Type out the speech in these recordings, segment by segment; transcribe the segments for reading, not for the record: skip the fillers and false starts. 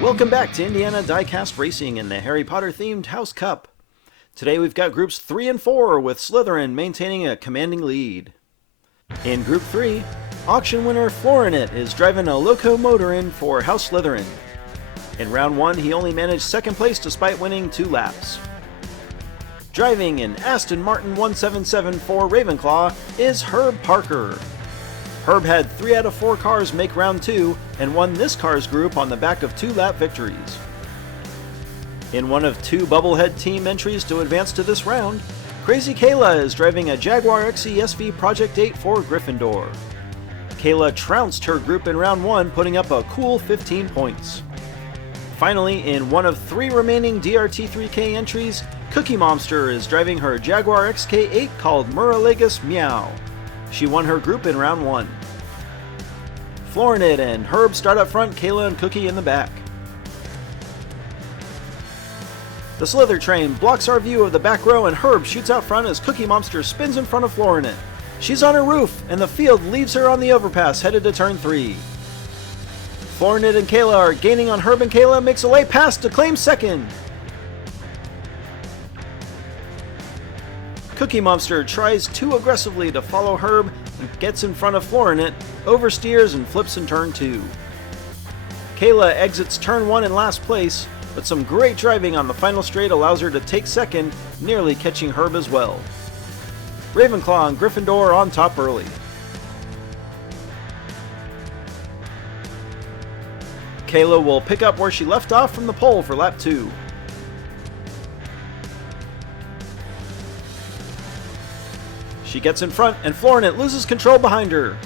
Welcome back to Indiana Diecast Racing in the Harry Potter themed House Cup. Today we've got groups 3 and 4 with Slytherin maintaining a commanding lead. In Group 3, auction winner Florinet is driving a locomotor in for House Slytherin. In round 1 he only managed second place despite winning 2 laps. Driving an Aston Martin 177 for Ravenclaw is Herb Parker. Herb had 3 out of 4 cars make round 2 and won this car's group on the back of 2-lap victories. In one of 2 Bubblehead team entries to advance to this round, Crazy Kayla is driving a Jaguar XE Project 8 for Gryffindor. Kayla trounced her group in round 1, putting up a cool 15 points. Finally, in one of 3 remaining DRT3K entries, Cookie Momster is driving her Jaguar XK8 called Murralegus Meow. She won her group in round 1. Florinet and Herb start up front, Kayla and Cookie in the back. The Slither train blocks our view of the back row and Herb shoots out front as Cookie Momster spins in front of Florinet. She's on her roof and the field leaves her on the overpass headed to turn 3. Florinet and Kayla are gaining on Herb and Kayla makes a late pass to claim second. Cookie Momster tries too aggressively to follow Herb and gets in front of Florinet, oversteers and flips in turn 2. Kayla exits turn 1 in last place, but some great driving on the final straight allows her to take second, nearly catching Herb as well. Ravenclaw and Gryffindor are on top early. Kayla will pick up where she left off from the pole for lap 2. She gets in front and Florinet loses control behind her.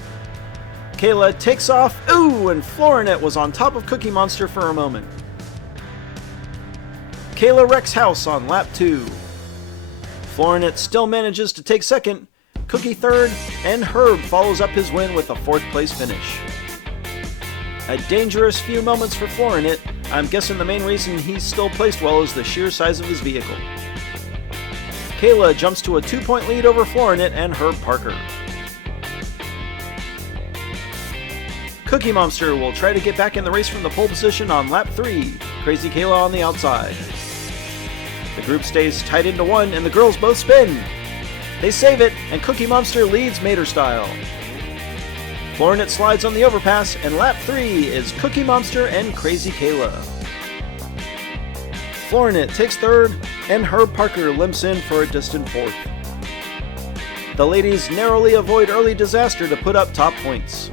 Kayla takes off, and Florinet was on top of Cookie Monster for a moment. Kayla wrecks house on lap 2. Florinet still manages to take second, Cookie third, and Herb follows up his win with a 4th place finish. A dangerous few moments for Florinet. I'm guessing the main reason he's still placed well is the sheer size of his vehicle. Kayla jumps to a 2-point lead over Florinet and Herb Parker. Cookie Momster will try to get back in the race from the pole position on lap 3, Crazy Kayla on the outside. The group stays tight into 1 and the girls both spin. They save it and Cookie Momster leads Mater style. Florinet slides on the overpass and lap 3 is Cookie Momster and Crazy Kayla. Florinet takes 3rd, and Herb Parker limps in for a distant 4th. The ladies narrowly avoid early disaster to put up top points.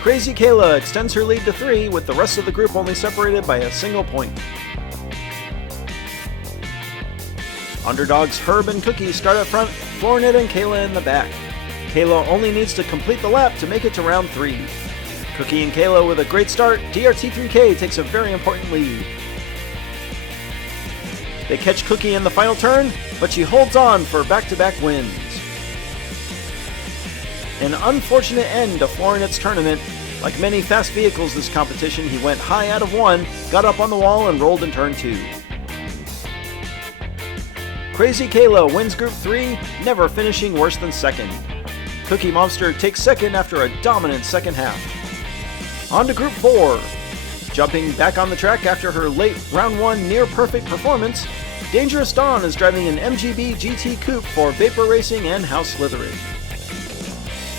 Crazy Kayla extends her lead to 3, with the rest of the group only separated by a single point. Underdogs Herb and Cookie start up front, Florinet and Kayla in the back. Kayla only needs to complete the lap to make it to round 3. Cookie and Kayla with a great start, DRT3K takes a very important lead. They catch Cookie in the final turn, but she holds on for back-to-back wins. An unfortunate end to Florinet's tournament. Like many fast vehicles this competition, he went high out of 1, got up on the wall and rolled in turn 2. Crazy Kayla wins Group 3, never finishing worse than 2nd. Cookie Momster takes 2nd after a dominant second half. On to Group 4. Jumping back on the track after her late round 1 near-perfect performance, Dangerous Dawn is driving an MGB GT Coupe for Vapor Racing and House Slytherin.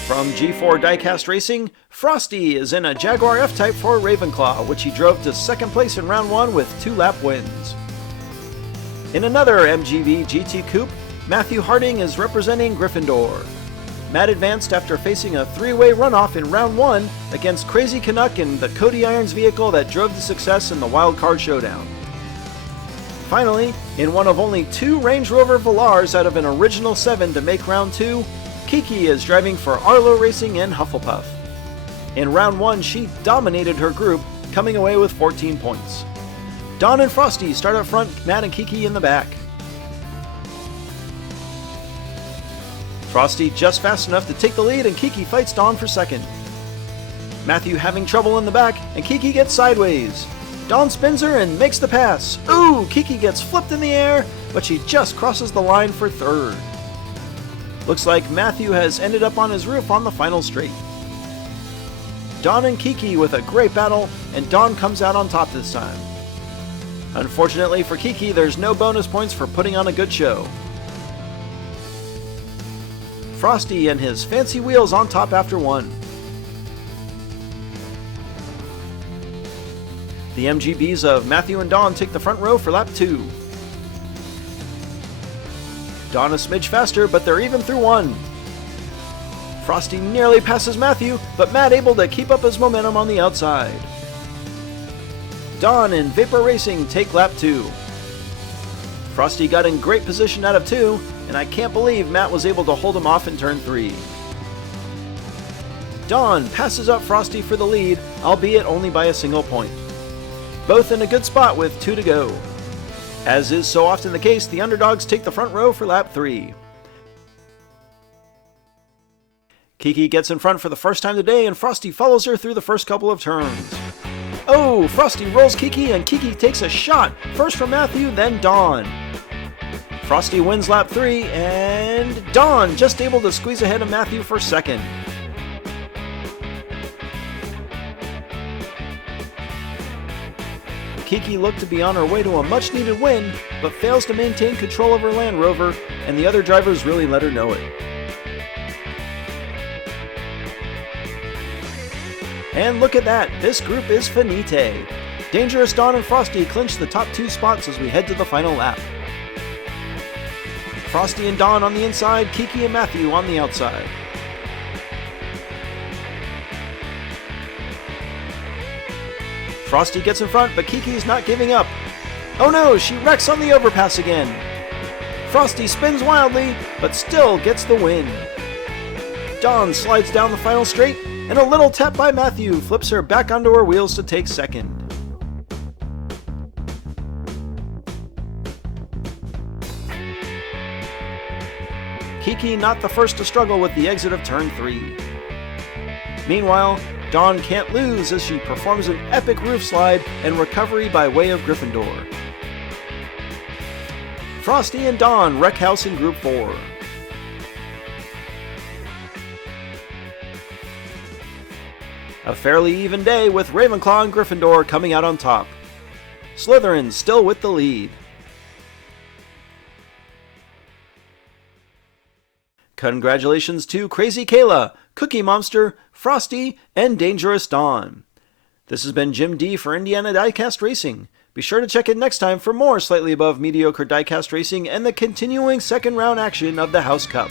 From G4 Diecast Racing, Frosty is in a Jaguar F-Type for Ravenclaw, which he drove to 2nd place in round 1 with 2-lap wins. In another MGB GT Coupe, Matthew Harding is representing Gryffindor. Matt advanced after facing a 3-way runoff in round 1 against Crazy Canuck and the Cody Irons vehicle that drove to success in the Wild Card Showdown. Finally, in one of only 2 Range Rover Velars out of an original 7 to make round 2, Kiki is driving for Arlo Racing and Hufflepuff. In round 1, she dominated her group, coming away with 14 points. Dawn and Frosty start up front, Matt and Kiki in the back. Frosty just fast enough to take the lead and Kiki fights Dawn for 2nd. Matthew having trouble in the back and Kiki gets sideways. Dawn spins her and makes the pass. Kiki gets flipped in the air, but she just crosses the line for 3rd. Looks like Matthew has ended up on his roof on the final straight. Don and Kiki with a great battle, and Don comes out on top this time. Unfortunately for Kiki, there's no bonus points for putting on a good show. Frosty and his fancy wheels on top after one. The MGBs of Matthew and Don take the front row for lap 2. Don a smidge faster, but they're even through one. Frosty nearly passes Matthew, but Matt able to keep up his momentum on the outside. Don and Vapor Racing take lap 2. Frosty got in great position out of 2, and I can't believe Matt was able to hold him off in turn 3. Don passes up Frosty for the lead, albeit only by a single point. Both in a good spot with 2 to go. As is so often the case, the underdogs take the front row for lap 3. Kiki gets in front for the first time today, and Frosty follows her through the first couple of turns. Oh, Frosty rolls Kiki, and Kiki takes a shot, first from Matthew, then Don. Frosty wins lap 3, and Don just able to squeeze ahead of Matthew for second. Kiki looked to be on her way to a much-needed win, but fails to maintain control of her Land Rover, and the other drivers really let her know it. And look at that, this group is finite. Dangerous Don and Frosty clinch the top 2 spots as we head to the final lap. Frosty and Don on the inside, Kiki and Matthew on the outside. Frosty gets in front, but Kiki's not giving up. Oh no, she wrecks on the overpass again. Frosty spins wildly, but still gets the win. Don slides down the final straight, and a little tap by Matthew flips her back onto her wheels to take second. Kiki not the first to struggle with the exit of turn 3. Meanwhile, Dawn can't lose as she performs an epic roof slide and recovery by way of Gryffindor. Frosty and Dawn wreck house in Group 4. A fairly even day with Ravenclaw and Gryffindor coming out on top. Slytherin still with the lead. Congratulations to Crazy Kayla, Cookie Momster, Frosty, and Dangerous Dawn. This has been Jim D for Indiana Diecast Racing. Be sure to check in next time for more slightly above mediocre diecast racing and the continuing second round action of the House Cup.